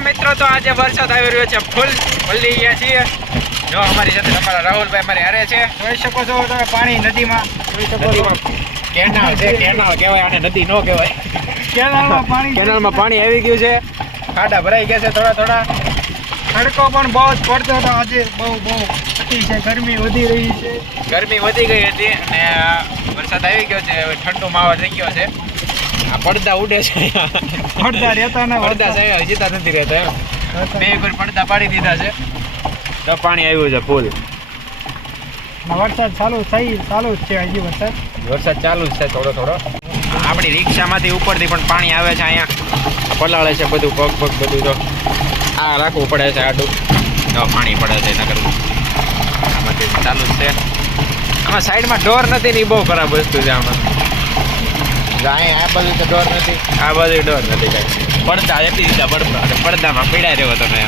મિત્રો તો આજે વરસાદ આવી રહ્યો છે, ફૂલ પલ્લી ગયા છીએ. જો અમારી સાથે અમારા રાહુલભાઈ અમારે હારે છે. જોઈ શકો છો તમે પાણી નદીમાં જોઈ શકો છો. કેનાલ છે, કેનાલ કહેવાય આને, નદી ન કહેવાય. કેનાલમાં પાણી આવી ગયું છે, ખાડા ભરાઈ ગયા છે થોડા થોડા. તડકો પણ બહુ જ પડતો હતો આજે, બહુ અતિશય ગરમી વધી રહી છે. ગરમી વધી ગઈ હતી અને વરસાદ આવી ગયો છે. હવે ઠંડુ માહોલ થઈ ગયો છે. આ પડદા ઉડે છે, પડદા રહેતા ને પડદા છે જીતા નથી રહેતા એમ. બે પર પડદા પાડી દીધા છે તો પાણી આવ્યું છે ફૂલ. વરસાદ ચાલુ જ છે હજી. વરસાદ ચાલુ જ છે થોડો થોડો. આપણી રિક્ષામાંથી ઉપરથી પણ પાણી આવે છે. અહીંયા પલાળે છે બધું, પગ બધું. તો આ રાખવું પડે છે આડું, તો પાણી પડે છે નગર. આમાંથી ચાલુ જ છે. આમાં સાઈડમાં ડોર નથી ને, એ બહુ ખરાબ વસ્તુ છે આમાં. અહીંયા આ બધું તો ડોર નથી, આ બધું ડોર નથી કાંઈ. પડદા આપી દીધા, પડદામાં પીડાઈ રહ્યો તમે.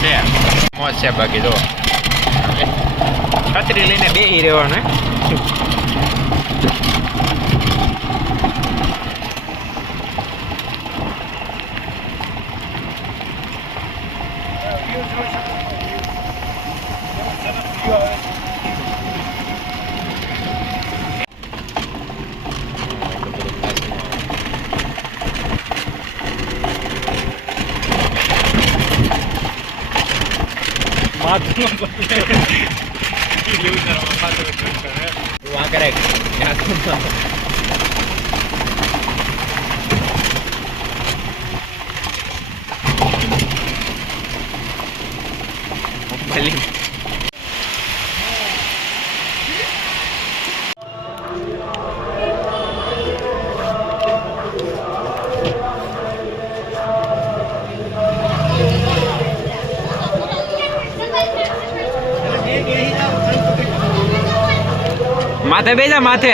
છે મોજ છે બાકી. જો છત્રી લઈને બેસી રહેવાનું. માથે બેજા માથે.